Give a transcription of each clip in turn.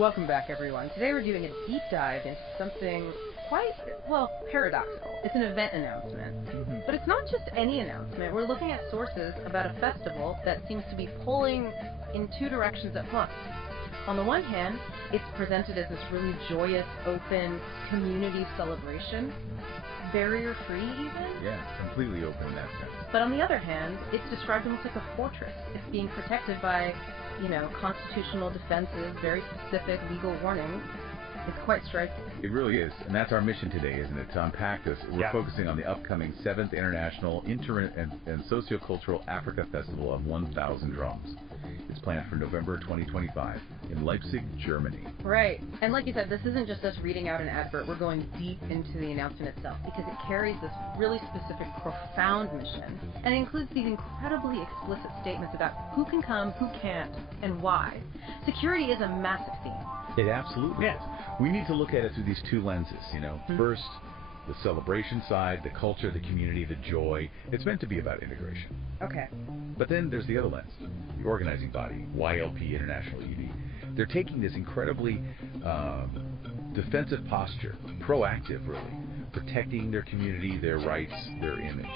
Welcome back, everyone. Today we're doing a deep dive into something quite, well, paradoxical. It's an event announcement. But it's not just any announcement. We're looking at sources about a festival that seems to be pulling in two directions at once. On the one hand, it's presented as this really joyous, open, community celebration, barrier-free even. Yeah, completely open in that sense. But on the other hand, it's described almost like a fortress. It's being protected by, constitutional defenses, very specific legal warnings. It's quite striking. It really is, and that's our mission today, isn't it? To unpack this, we're focusing on the upcoming 7th International Interent and Sociocultural Afrika-Festival of 1000Drums. It's planned for November 2025 in Leipzig, Germany. Right, and like you said, this isn't just us reading out an advert. We're going deep into the announcement itself because it carries this really specific, profound mission, and it includes these incredibly explicit statements about who can come, who can't, and why. Security is a massive theme. It absolutely is. We need to look at it through these two lenses, First, the celebration side, the culture, the community, the joy. It's meant to be about integration. Okay. But then there's the other lens, the organizing body, Y.I.L.P, International ED. They're taking this incredibly defensive posture, proactive really, protecting their community, their rights, their image.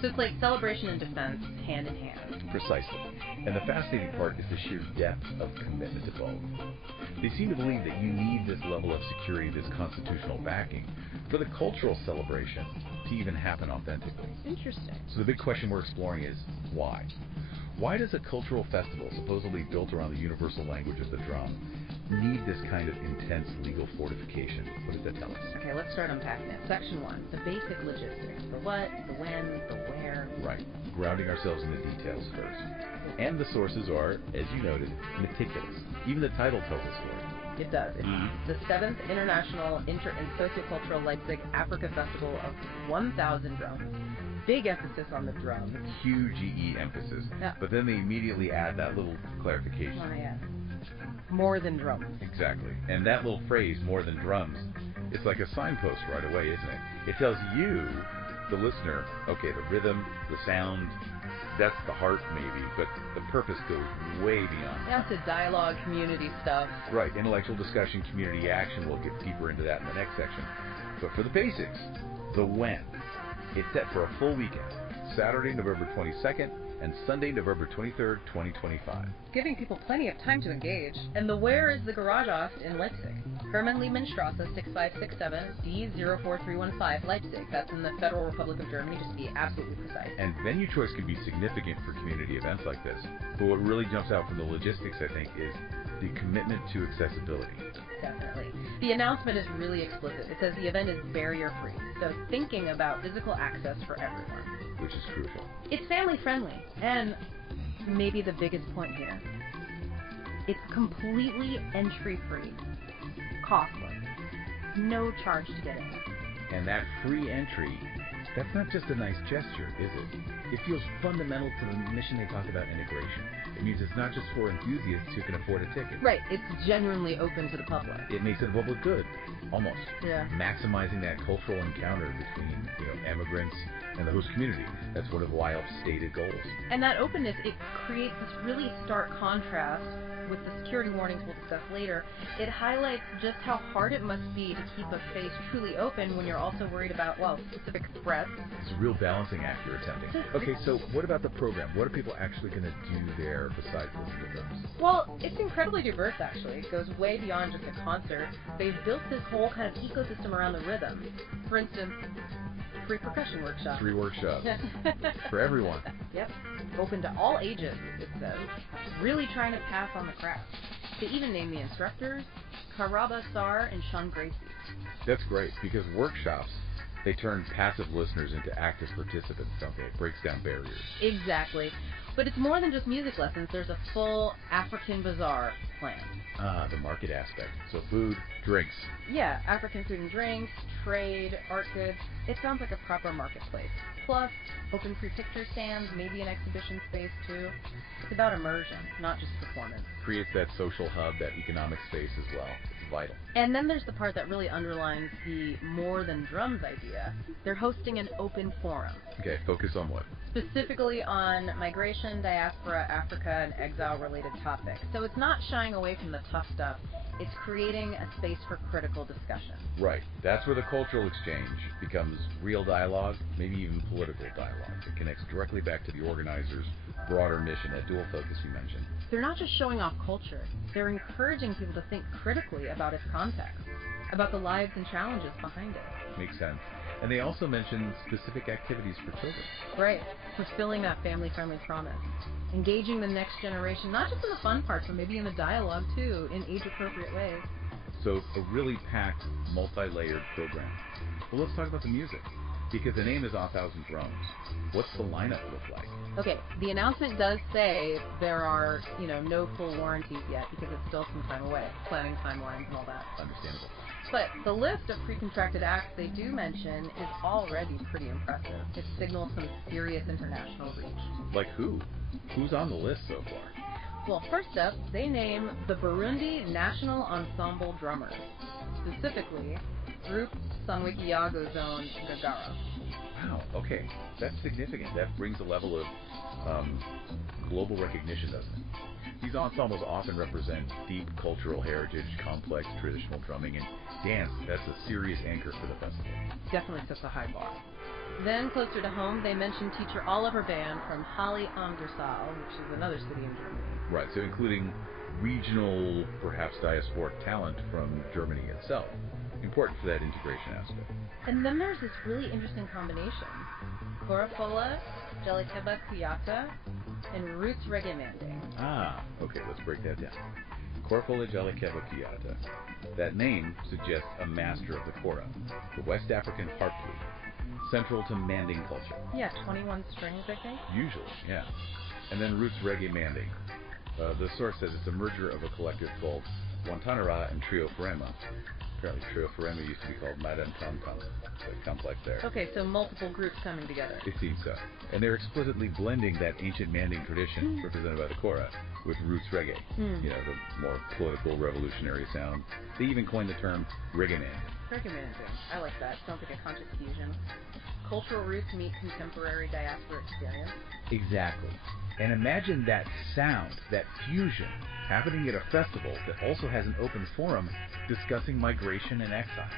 So it's like celebration and defense, hand in hand. Precisely. And the fascinating part is the sheer depth of commitment to both. They seem to believe that you need this level of security, this constitutional backing, for the cultural celebration to even happen authentically. Interesting. So the big question we're exploring is, why? Why does a cultural festival, supposedly built around the universal language of the drum, need this kind of intense legal fortification? What does that tell us? Okay, let's start unpacking it. Section 1, the basic logistics. The what, the when, the where. Right. Grounding ourselves in the details first. And the sources are, as you noted, meticulous. Even the title tells a story. It does. It's the 7th International Inter and Sociocultural Leipzig Afrika-Festival of 1000Drums. Big emphasis on the drums. Huge EE emphasis. Yeah. But then they immediately add that little clarification. Oh, yeah. More than drums. Exactly. And that little phrase, more than drums, it's like a signpost right away, isn't it? It tells you, the listener, okay, the rhythm, the sound, that's the heart maybe, but the purpose goes way beyond. That's the dialogue, community stuff. Right, intellectual discussion, community action, we'll get deeper into that in the next section. But for the basics, the when, it's set for a full weekend, Saturday, November 22nd, and Sunday, November 23rd, 2025. Giving people plenty of time to engage. And the where is the Garage Ost in Leipzig. Hermann-Liebmann-Strasse, 6567, D04315, Leipzig. That's in the Federal Republic of Germany, just to be absolutely precise. And venue choice can be significant for community events like this. But what really jumps out from the logistics, I think, is the commitment to accessibility. Definitely. The announcement is really explicit. It says the event is barrier-free, so thinking about physical access for everyone. Which is crucial. It's family-friendly, and maybe the biggest point here, it's completely entry-free, costless, no charge to get in. And that free entry, that's not just a nice gesture, is it? It feels fundamental to the mission they talk about, integration. It means it's not just for enthusiasts who can afford a ticket. Right, it's genuinely open to the public. It makes it a public good, almost. Yeah. Maximizing that cultural encounter between, immigrants and the host community. That's one of Y.I.L.P's stated goals. And that openness, it creates this really stark contrast with the security warnings we'll discuss later. It highlights just how hard it must be to keep a face truly open when you're also worried about, specific threats. It's a real balancing act you're attempting. Okay, so what about the program? What are people actually going to do there besides listen to drums? Well, it's incredibly diverse, actually. It goes way beyond just a concert. They've built this whole kind of ecosystem around the rhythm. For instance, free percussion workshops. 3 workshops. For everyone. Yep. Open to all ages, it says. Really trying to pass on the craft. They even name the instructors Karaba Sar and Sean Gracie. That's great, because workshops, they turn passive listeners into active participants, don't they? It breaks down barriers. Exactly. But it's more than just music lessons. There's a full African bazaar planned. The market aspect. So food, drinks. Yeah, African food and drinks, trade, art goods. It sounds like a proper marketplace. Plus, open free picture stands, maybe an exhibition space too. It's about immersion, not just performance. Creates that social hub, that economic space as well. It's vital. And then there's the part that really underlines the more than drums idea. They're hosting an open forum. Okay, focus on what? specifically on migration, diaspora, Africa, and exile-related topics. So it's not shying away from the tough stuff. It's creating a space for critical discussion. Right. That's where the cultural exchange becomes real dialogue, maybe even political dialogue. It connects directly back to the organizers' broader mission, that dual focus you mentioned. They're not just showing off culture. They're encouraging people to think critically about its context, about the lives and challenges behind it. Makes sense. And they also mention specific activities for children. Right. Fulfilling that family-friendly promise. Engaging the next generation, not just in the fun parts, but maybe in the dialogue, too, in age-appropriate ways. So a really packed, multi-layered program. Well, let's talk about the music, because the name is 1000Drums. What's the lineup look like? Okay, the announcement does say there are, no full warranties yet, because it's still some time away, planning timelines and all that. Understandable. But the list of pre-contracted acts they do mention is already pretty impressive. It signals some serious international reach. Like who? Who's on the list so far? Well, first up, they name the Burundi National Ensemble Drummers, specifically Group Sanwikiyago Zone Gagara. Wow, okay. That's significant. That brings a level of global recognition, doesn't it? These ensembles often represent deep cultural heritage, complex traditional drumming, and dance. That's a serious anchor for the festival. Definitely sets a high bar. Then, closer to home, they mention teacher Oliver Band from Halle am Saal, which is another city in Germany. Right, so including regional, perhaps diasporic talent from Germany itself. Important for that integration aspect. And then there's this really interesting combination. Korafola, Jelekeba Kuyata, and Roots Reggae Manding. Ah, okay, let's break that down. Korafola Jelekeba Kuyata. That name suggests a master of the kora, the West African harp flute, central to Manding culture. Yeah, 21 strings, I think. Usually, yeah. And then Roots Reggae Manding. The source says it's a merger of a collective called Wantanara and Trio Farema. Apparently Trio Farema used to be called Madame Tom Tom. So complex there. Okay, so multiple groups coming together. It seems so. And they're explicitly blending that ancient Manding tradition, represented by the kora, with roots reggae. The more political, revolutionary sound. They even coined the term reggae manding. Reggae manding. I like that. Sounds like a conscious fusion. Cultural roots meet contemporary diaspora experience. Exactly. And imagine that sound, that fusion, happening at a festival that also has an open forum discussing migration and exile.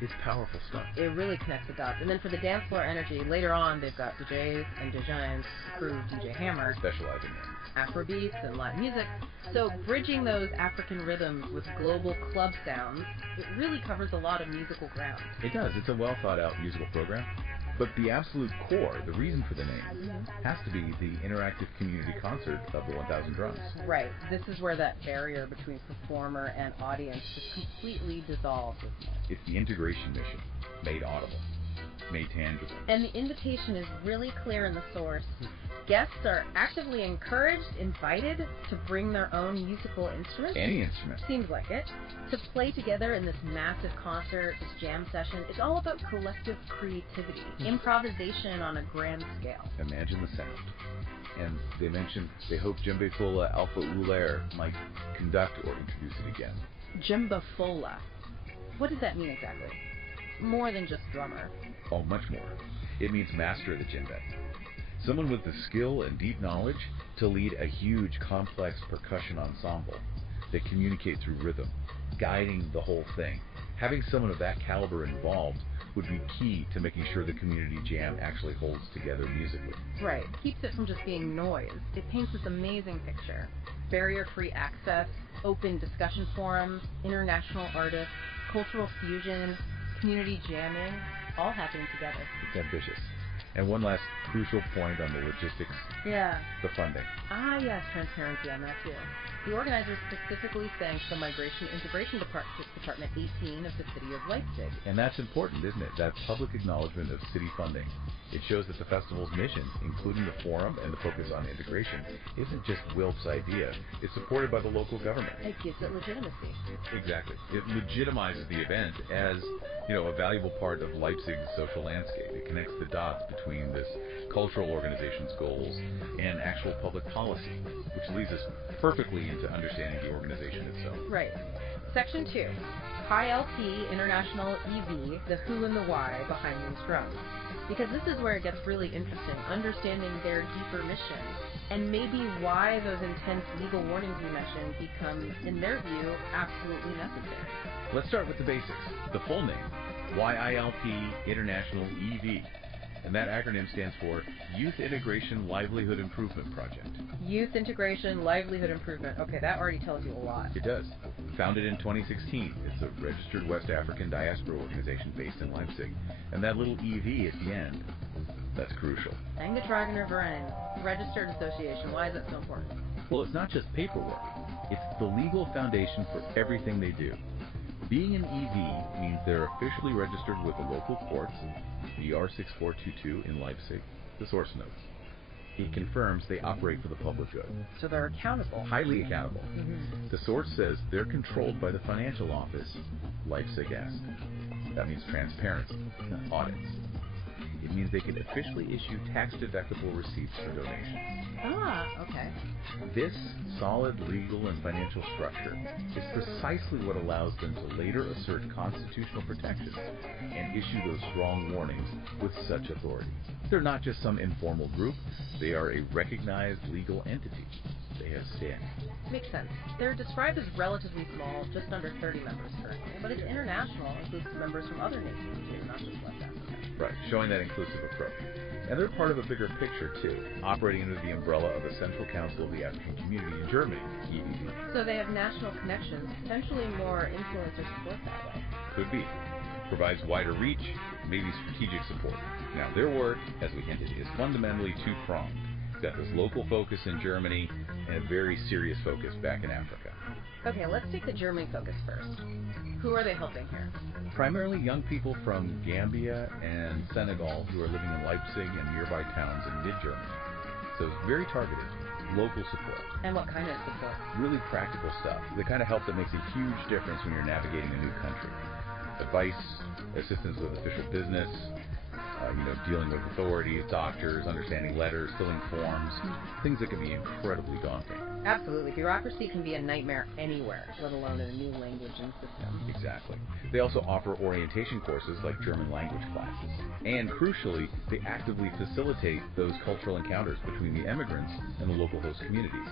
It's powerful stuff. It really connects the dots. And then for the dance floor energy, later on they've got DJs and DJs, crew DJ Hammer, specializing in Afrobeats and Latin music. So bridging those African rhythms with global club sounds, it really covers a lot of musical ground. It does. It's a well thought out musical program. But the absolute core, the reason for the name, has to be the interactive community concert of the 1000Drums. Right. This is where that barrier between performer and audience just completely dissolves. It's the integration mission, made audible, made tangible. And the invitation is really clear in the source. Guests are actively encouraged, invited to bring their own musical instruments. Any instrument. Seems like it. To play together in this massive concert, this jam session. It's all about collective creativity, improvisation on a grand scale. Imagine the sound. And they mentioned they hope Djembe Fola Alpha Ulair might conduct or introduce it again. Djembe Fola. What does that mean exactly? More than just drummer. Oh, much more. It means master of the djembe. Someone with the skill and deep knowledge to lead a huge, complex percussion ensemble that communicates through rhythm, guiding the whole thing. Having someone of that caliber involved would be key to making sure the community jam actually holds together musically. Right. Keeps it from just being noise. It paints this amazing picture. Barrier-free access, open discussion forums, international artists, cultural fusion, community jamming, all happening together. It's ambitious. And one last crucial point on the logistics. Yeah. The funding. Ah, yes, transparency on that too. The organizers specifically thanked the Migration Integration Department 18 of the city of Leipzig. And that's important, isn't it? That public acknowledgement of city funding. It shows that the festival's mission, including the forum and the focus on integration, isn't just Y.I.L.P's idea. It's supported by the local government. It gives it legitimacy. Exactly. It legitimizes the event as, a valuable part of Leipzig's social landscape. It connects the dots between this cultural organization's goals and actual public policy, which leads us perfectly into understanding the organization itself. Right. Section 2. Y.I.L.P International EV, the who and the why behind these drums. Because this is where it gets really interesting, understanding their deeper mission, and maybe why those intense legal warnings we mentioned become, in their view, absolutely necessary. Let's start with the basics. The full name, Y.I.L.P. International EV. And that acronym stands for Youth Integration Livelihood Improvement Project. Youth Integration Livelihood Improvement. Okay, that already tells you a lot. It does. Founded in 2016, it's a registered West African diaspora organization based in Leipzig. And that little EV at the end, that's crucial. Eingetragener Verein, registered association. Why is that so important? Well, it's not just paperwork. It's the legal foundation for everything they do. Being an EV means they're officially registered with the local courts, the R6422 in Leipzig, the source notes. It confirms they operate for the public good. So they're accountable. Highly accountable. The source says they're controlled by the financial office, Leipzig-esque. That means transparency, audits. It means they can officially issue tax-deductible receipts for donations. Ah, okay. This solid legal and financial structure is precisely what allows them to later assert constitutional protections and issue those strong warnings with such authority. They're not just some informal group, they are a recognized legal entity. They have standing. Makes sense. They're described as relatively small, just under 30 members currently, but it's international, includes members from other nations too, not just West Africa. Right, showing that inclusive approach. And they're part of a bigger picture too, operating under the umbrella of the Central Council of the African Community in Germany, EVD. So they have national connections, potentially more influence or support that way. Could be. Provides wider reach, maybe strategic support. Now, their work, as we hinted, is fundamentally two-pronged. It's got this local focus in Germany and a very serious focus back in Africa. Okay, let's take the Germany focus first. Who are they helping here? Primarily young people from Gambia and Senegal who are living in Leipzig and nearby towns in mid-Germany. So it's very targeted, local support. And what kind of support? Really practical stuff. The kind of help that makes a huge difference when you're navigating a new country. Advice, assistance with official business, dealing with authorities, doctors, understanding letters, filling forms, things that can be incredibly daunting. Absolutely. Bureaucracy can be a nightmare anywhere, let alone in a new language and system. Exactly. They also offer orientation courses like German language classes. And crucially, they actively facilitate those cultural encounters between the immigrants and the local host communities.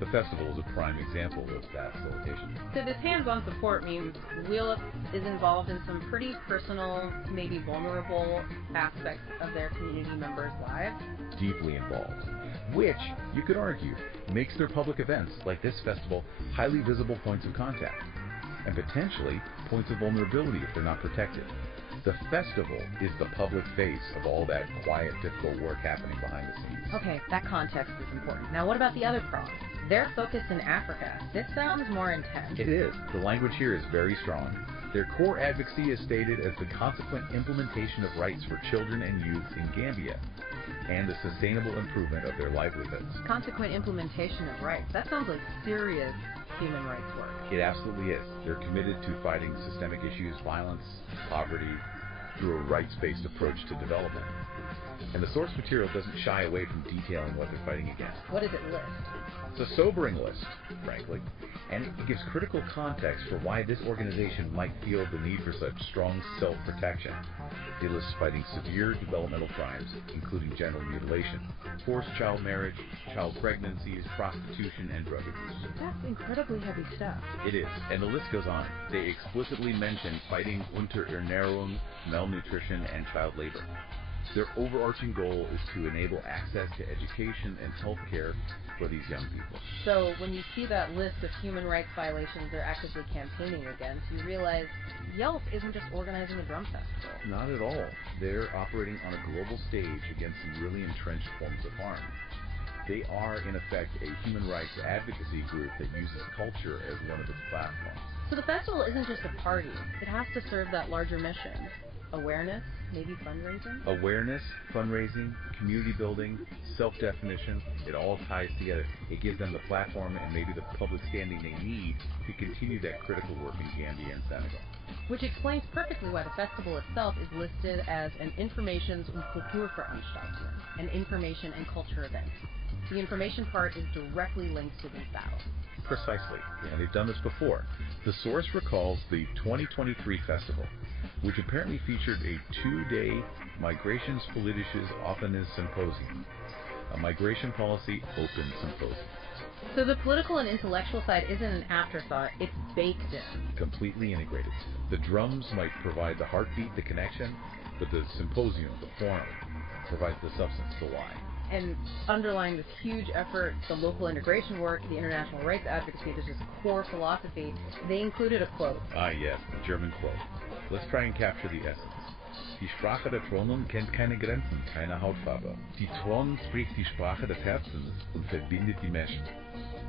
The festival is a prime example of that facilitation. So this hands-on support means Y.I.L.P is involved in some pretty personal, maybe vulnerable aspects of their community members' lives. Deeply involved. Which, you could argue, makes their public events, like this festival, highly visible points of contact, and potentially points of vulnerability if they're not protected. The festival is the public face of all that quiet, difficult work happening behind the scenes. Okay, that context is important. Now what about the other prong? Their focus in Africa. This sounds more intense. It is. The language here is very strong. Their core advocacy is stated as the consequent implementation of rights for children and youth in Gambia, and the sustainable improvement of their livelihoods. Consequent implementation of rights. That sounds like serious human rights work. It absolutely is. They're committed to fighting systemic issues, violence, poverty, through a rights-based approach to development. And the source material doesn't shy away from detailing what they're fighting against. What does it list? It's a sobering list, frankly, and it gives critical context for why this organization might feel the need for such strong self-protection. It lists fighting severe developmental crimes, including genital mutilation, forced child marriage, child pregnancies, prostitution, and drug abuse. That's incredibly heavy stuff. It is, and the list goes on. They explicitly mention fighting Unterernährung, malnutrition, and child labor. Their overarching goal is to enable access to education and health care for these young people. So when you see that list of human rights violations they're actively campaigning against, you realize Y.I.L.P isn't just organizing a drum festival. Not at all. They're operating on a global stage against some really entrenched forms of harm. They are, in effect, a human rights advocacy group that uses culture as one of its platforms. So the festival isn't just a party. It has to serve that larger mission. Awareness, maybe fundraising? Awareness, fundraising, community building, self-definition, it all ties together. It gives them the platform and maybe the public standing they need to continue that critical work in Gambia and Senegal. Which explains perfectly why the festival itself is listed as an Informations- und Kulturveranstaltung, an information and culture event. The information part is directly linked to these battles. Precisely, and they've done this before. The source recalls the 2023 festival, which apparently featured a 2-day Migrationspolitisches offenes Symposium. A migration policy open symposium. So the political and intellectual side isn't an afterthought, it's baked in. Completely integrated. The drums might provide the heartbeat, the connection, but the symposium, the forum, provides the substance, the why. And underlying this huge effort, the local integration work, the international rights advocacy, there's this core philosophy. They included a quote. Ah, yes, the German quote. Let's try and capture the essence. Die Sprache der Thronen kennt keine Grenzen, keine Hautfarbe. Die Thron spricht die Sprache des Herzens und verbindet die Menschen.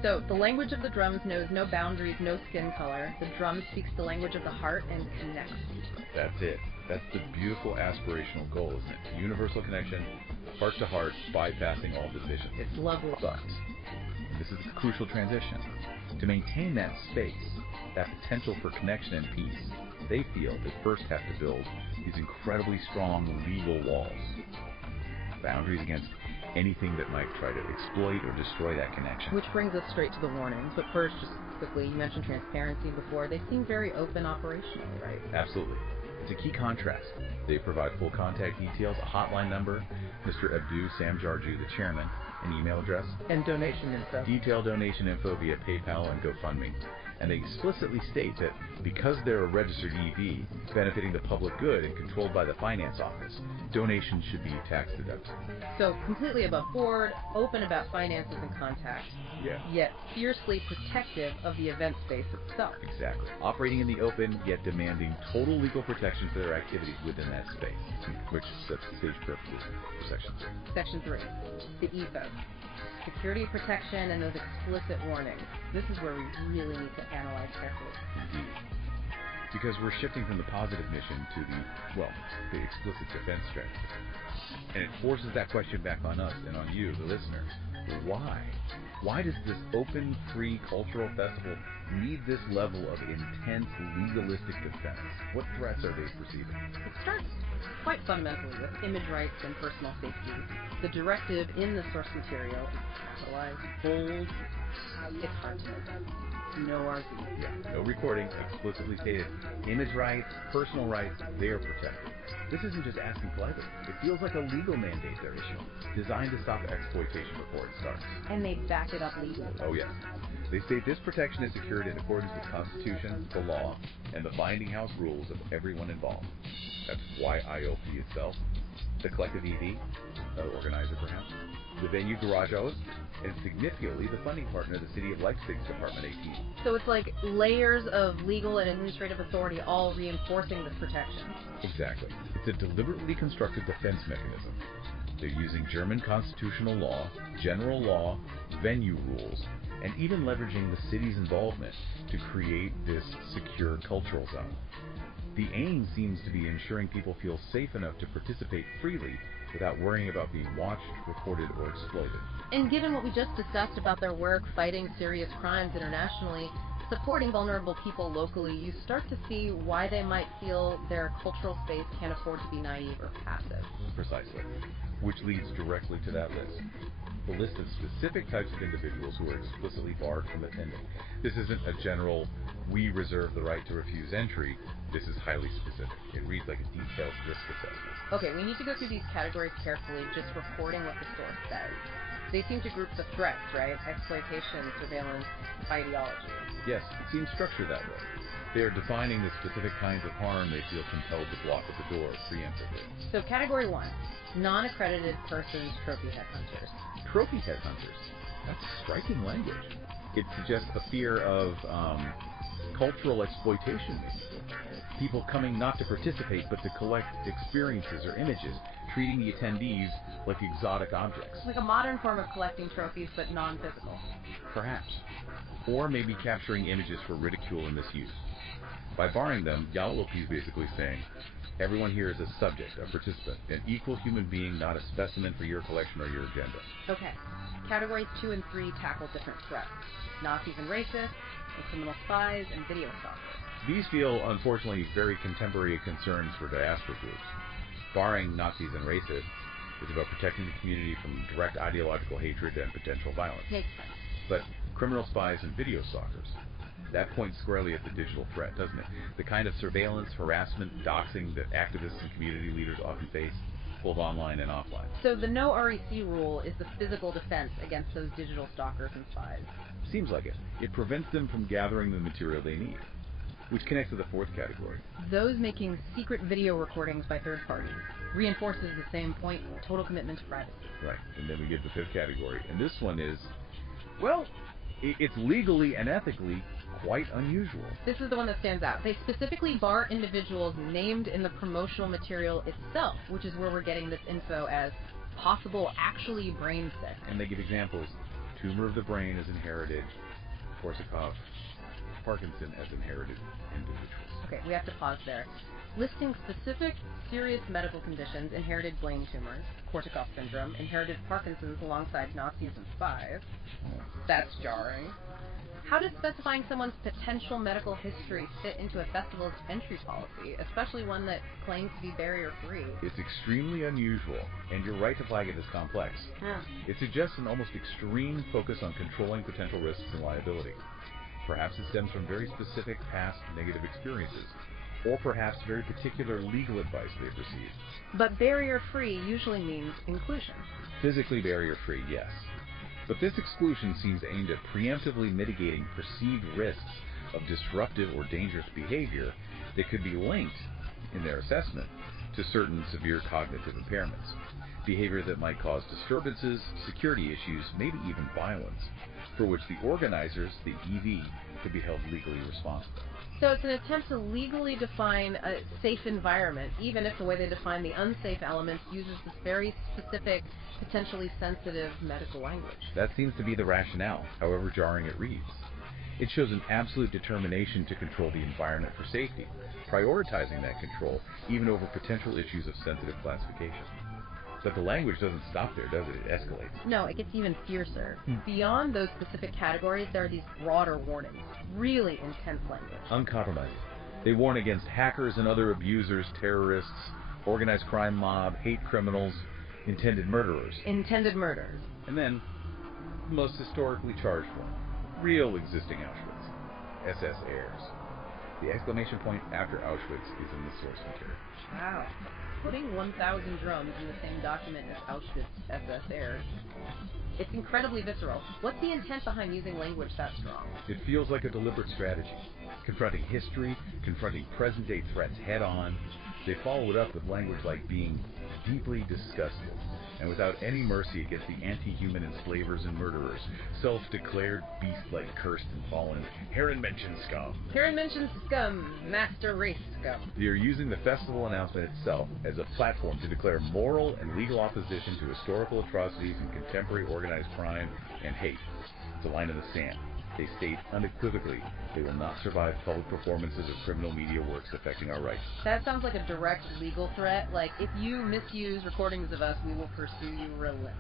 So, the language of the drums knows no boundaries, no skin color. The drum speaks the language of the heart and connects people. That's it. That's the beautiful aspirational goal, isn't it? Universal connection, heart to heart, bypassing all divisions. It's lovely. But this is a crucial transition. To maintain that space, that potential for connection and peace, they feel they first have to build these incredibly strong legal walls. Boundaries against anything that might try to exploit or destroy that connection. Which brings us straight to the warnings. But first, just quickly, you mentioned transparency before. They seem very open operationally, right? Absolutely. It's a key contrast. They provide full contact details, a hotline number, Mr. Abdu Sam Jarju, the chairman, an email address, and donation info. Detailed donation info via PayPal and GoFundMe. And they explicitly state that because they're a registered ED, benefiting the public good and controlled by the finance office, donations should be tax deductible. So completely above board, open about finances and contacts, yet fiercely protective of the event space itself. Exactly. Operating in the open, yet demanding total legal protection for their activities within that space, which sets the stage perfectly for Section 3. Section 3, the ethos. Security protection and those explicit warnings. This is where we really need to analyze carefully. Indeed. Because we're shifting from the positive mission to the explicit defense strategy. And it forces that question back on us and on you, the listener. Why? Why does this open, free cultural festival need this level of intense legalistic defense? What threats are they perceiving? It starts quite fundamentally with image rights and personal safety. The directive in the source material is capitalized, bold. It's hard to miss. No RZ. Yeah, no recording, explicitly stated. Image rights, personal rights, they are protected. This isn't just asking politely. It feels like a legal mandate they're issuing, designed to stop exploitation before it starts. And they back it up legally. Oh, yes. They state this protection is secured in accordance with the Constitution, the law, and the binding house rules of everyone involved. That's Y.I.L.P itself, the collective ED, organizer perhaps, the venue garage host, and significantly the funding partner, the city of Leipzig's Department 18. So it's like layers of legal and administrative authority all reinforcing this protection. Exactly. It's a deliberately constructed defense mechanism. They're using German constitutional law, general law, venue rules, and even leveraging the city's involvement to create this secure cultural zone. The aim seems to be ensuring people feel safe enough to participate freely without worrying about being watched, recorded, or exploited. And given what we just discussed about their work fighting serious crimes internationally, supporting vulnerable people locally, you start to see why they might feel their cultural space can't afford to be naive or passive. Precisely. Which leads directly to that list. The list of specific types of individuals who are explicitly barred from attending. This isn't a general, we reserve the right to refuse entry. This is highly specific. It reads like a detailed risk assessment. Okay, we need to go through these categories carefully, just reporting what the source says. They seem to group the threats, right? Exploitation, surveillance, ideology. Yes, it seems structured that way. They are defining the specific kinds of harm they feel compelled to block at the door preemptively. So category 1, non-accredited persons, trophy headhunters. Trophy headhunters? That's striking language. It suggests a fear of cultural exploitation, maybe. People coming not to participate, but to collect experiences or images, treating the attendees like exotic objects. Like a modern form of collecting trophies, but non-physical. Perhaps. Or maybe capturing images for ridicule and misuse. By barring them, Y.I.L.P is basically saying, everyone here is a subject, a participant, an equal human being, not a specimen for your collection or your agenda. Okay. Categories 2 and 3 tackle different threats. Nazis and racists, and criminal spies, and video stalkers. These feel, unfortunately, very contemporary concerns for diaspora groups. Barring Nazis and racists is about protecting the community from direct ideological hatred and potential violence. Makes sense. But criminal spies and video stalkers, that points squarely at the digital threat, doesn't it? The kind of surveillance, harassment, doxing that activists and community leaders often face. both online and offline. So the no REC rule is the physical defense against those digital stalkers and spies. Seems like it. It prevents them from gathering the material they need, which connects to the fourth category. Those making secret video recordings by third parties. Reinforces the same point, total commitment to privacy. Right, and then we get the fifth category, and this one is, well, it's legally and ethically quite unusual. This is the one that stands out. They specifically bar individuals named in the promotional material itself, which is where we're getting this info as possible actually brain sick. And they give examples. Tumor of the brain is inherited. Korsakoff, Parkinson as inherited individuals. Okay, we have to pause there. Listing specific serious medical conditions, inherited brain tumors, Korsakoff syndrome, inherited Parkinson's alongside Nazis and spies. That's jarring. How does specifying someone's potential medical history fit into a festival's entry policy, especially one that claims to be barrier-free? It's extremely unusual, and you're right to flag it as complex. Yeah. It suggests an almost extreme focus on controlling potential risks and liability. Perhaps it stems from very specific past negative experiences, or perhaps very particular legal advice they've received. But barrier-free usually means inclusion. Physically barrier-free, yes. But this exclusion seems aimed at preemptively mitigating perceived risks of disruptive or dangerous behavior that could be linked, in their assessment, to certain severe cognitive impairments. Behavior that might cause disturbances, security issues, maybe even violence, for which the organizers, the EV, could be held legally responsible. So it's an attempt to legally define a safe environment, even if the way they define the unsafe elements uses this very specific, potentially sensitive medical language. That seems to be the rationale, however jarring it reads. It shows an absolute determination to control the environment for safety, prioritizing that control even over potential issues of sensitive classification. But the language doesn't stop there, does it? It escalates. No, it gets even fiercer. Beyond those specific categories, there are these broader warnings. Really intense language. Uncompromising. They warn against hackers and other abusers, terrorists, organized crime mob, hate criminals, intended murderers. Intended murders. And then, the most historically charged one. Real existing Auschwitz. SS heirs. The exclamation point after Auschwitz is in the source material. Wow. Putting 1000 drums in the same document as Auschwitz SS heirs. It's incredibly visceral. What's the intent behind using language that strong? It feels like a deliberate strategy. Confronting history, confronting present-day threats head-on. They follow it up with language like being deeply disgusted, and without any mercy against the anti-human enslavers and murderers, self-declared beast-like cursed and fallen Herrenmenschen scum. Herrenmenschen scum, master race scum. They are using the festival announcement itself as a platform to declare moral and legal opposition to historical atrocities and contemporary organized crime and hate. It's a line in the sand. They state unequivocally they will not survive public performances of criminal media works affecting our rights. That sounds like a direct legal threat. Like, if you misuse recordings of us, we will pursue you relentlessly.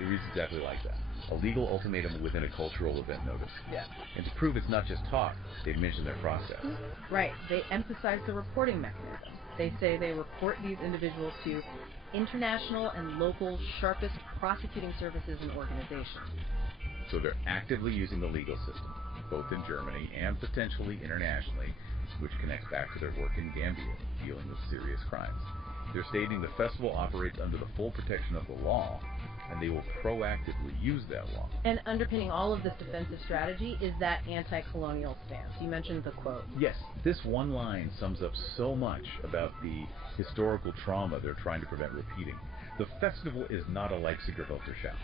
It reads exactly like that. A legal ultimatum within a cultural event notice. Yeah. And to prove it's not just talk, they've mentioned their process. Right. They emphasize the reporting mechanism. They say they report these individuals to international and local sharpest prosecuting services and organizations. So they're actively using the legal system, both in Germany and potentially internationally, which connects back to their work in Gambia, dealing with serious crimes. They're stating the festival operates under the full protection of the law, and they will proactively use that law. And underpinning all of this defensive strategy is that anti-colonial stance. You mentioned the quote. Yes, this one line sums up so much about the historical trauma they're trying to prevent repeating. The festival is not a Leipziger VOELKERSCHAU.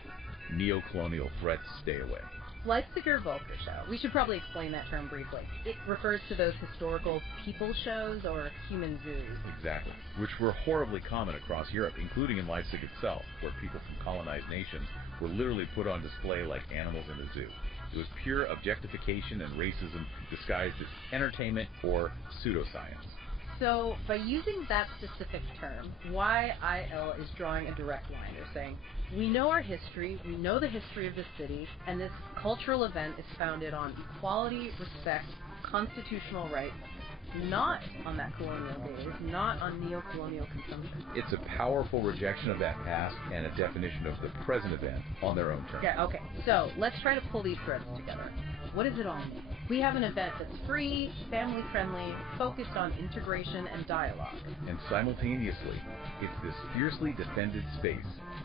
Neo-colonial threats stay away. Leipziger VOELKERSCHAU. We should probably explain that term briefly. It refers to those historical people shows or human zoos. Exactly. Which were horribly common across Europe, including in Leipzig itself, where people from colonized nations were literally put on display like animals in a zoo. It was pure objectification and racism disguised as entertainment or pseudoscience. So, by using that specific term, Y.I.L. is drawing a direct line. They're saying, we know our history, we know the history of the city, and this cultural event is founded on equality, respect, constitutional rights, not on that colonial gaze, not on neo-colonial consumption. It's a powerful rejection of that past and a definition of the present event on their own terms. Yeah, okay. So let's try to pull these threads together. What does it all mean? We have an event that's free, family-friendly, focused on integration and dialogue. And simultaneously, it's this fiercely defended space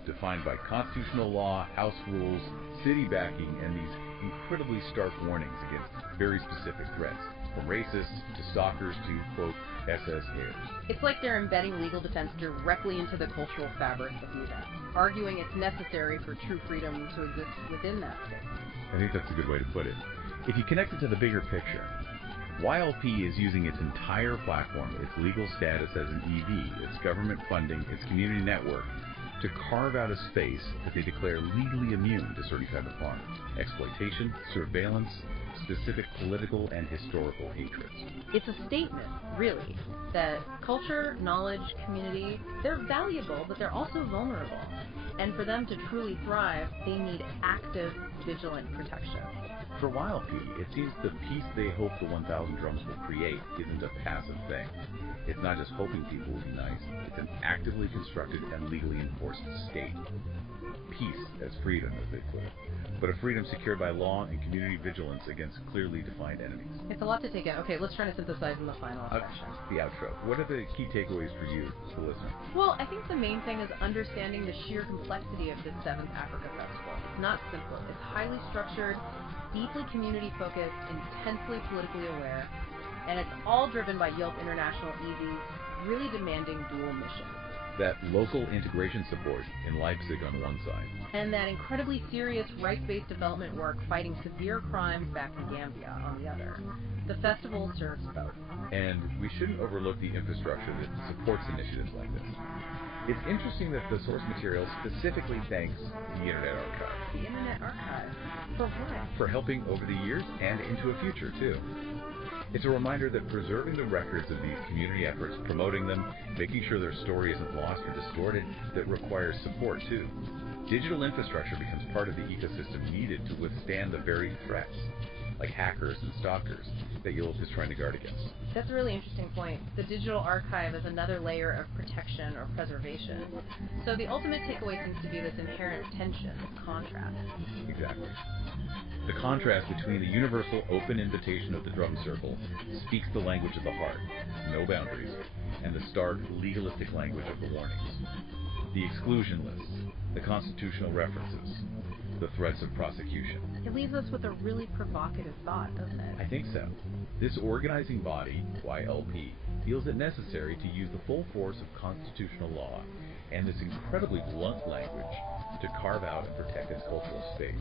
defined by constitutional law, house rules, city backing, and these incredibly stark warnings against very specific threats, from racists to stalkers to, quote, SS heirs. It's like they're embedding legal defense directly into the cultural fabric of the event, arguing it's necessary for true freedom to exist within that space. I think that's a good way to put it. If you connect it to the bigger picture, Y.I.L.P is using its entire platform, its legal status as an EV, its government funding, its community network, to carve out a space that they declare legally immune to certain type of harm, exploitation, surveillance, specific political and historical hatreds. It's a statement, really, that culture, knowledge, community, they're valuable, but they're also vulnerable. And for them to truly thrive, they need active, vigilant protection. For Y.I.L.P, it seems the peace they hope the 1000Drums will create isn't a passive thing. It's not just hoping people will be nice, it's an actively constructed and legally enforced state. Peace as freedom, as they put it, but a freedom secured by law and community vigilance against clearly defined enemies. It's a lot to take in. Okay, let's try to synthesize in the final section. The outro. What are the key takeaways for you, the listener? Well, I think the main thing is understanding the sheer complexity of this 7th Afrika-Festival. It's not simple. It's highly structured, deeply community-focused, intensely politically aware, and it's all driven by Y.I.L.P International EV's really demanding dual mission. That local integration support in Leipzig on one side, and that incredibly serious rights-based development work fighting severe crimes back in Gambia on the other. The festival serves both. And we shouldn't overlook the infrastructure that supports initiatives like this. It's interesting that the source material specifically thanks the Internet Archive. The Internet Archive? For what? For helping over the years and into a future, too. It's a reminder that preserving the records of these community efforts, promoting them, making sure their story isn't lost or distorted, that requires support, too. Digital infrastructure becomes part of the ecosystem needed to withstand the very threats, like hackers and stalkers, that Y.I.L.P is trying to guard against. That's a really interesting point. The digital archive is another layer of protection or preservation. So the ultimate takeaway seems to be this inherent tension, this contrast. Exactly. The contrast between the universal open invitation of the drum circle speaks the language of the heart, no boundaries, and the stark legalistic language of the warnings. The exclusion lists, the constitutional references, the threats of prosecution. It leaves us with a really provocative thought, doesn't it? I think so. This organizing body, Y.I.L.P, feels it necessary to use the full force of constitutional law and this incredibly blunt language to carve out and protect its cultural space.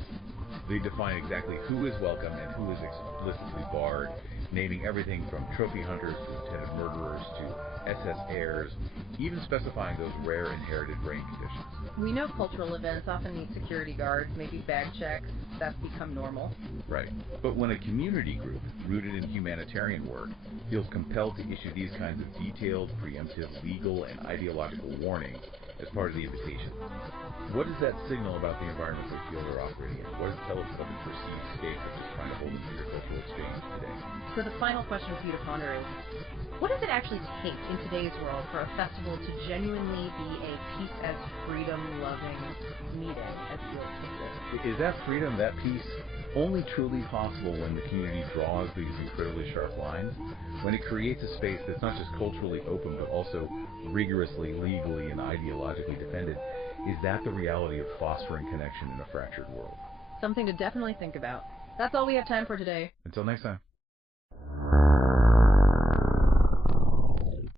They define exactly who is welcome and who is explicitly barred, naming everything from trophy hunters to intended murderers to SS heirs, even specifying those rare inherited brain conditions. We know cultural events often need security guards, maybe bag checks. That's become normal. Right. But when a community group rooted in humanitarian work feels compelled to issue these kinds of detailed, preemptive, legal, and ideological warnings as part of the invitation, what does that signal about the environments they feel they're operating in? What does it tell us about the perceived state of just trying to hold into your cultural exchange today? So the final question for you to ponder is, what does it actually take in today's world for a festival to genuinely be a peace as freedom-loving meeting, as you puts it? Is that freedom, that peace, only truly possible when the community draws these incredibly sharp lines? When it creates a space that's not just culturally open, but also rigorously, legally, and ideologically defended? Is that the reality of fostering connection in a fractured world? Something to definitely think about. That's all we have time for today. Until next time.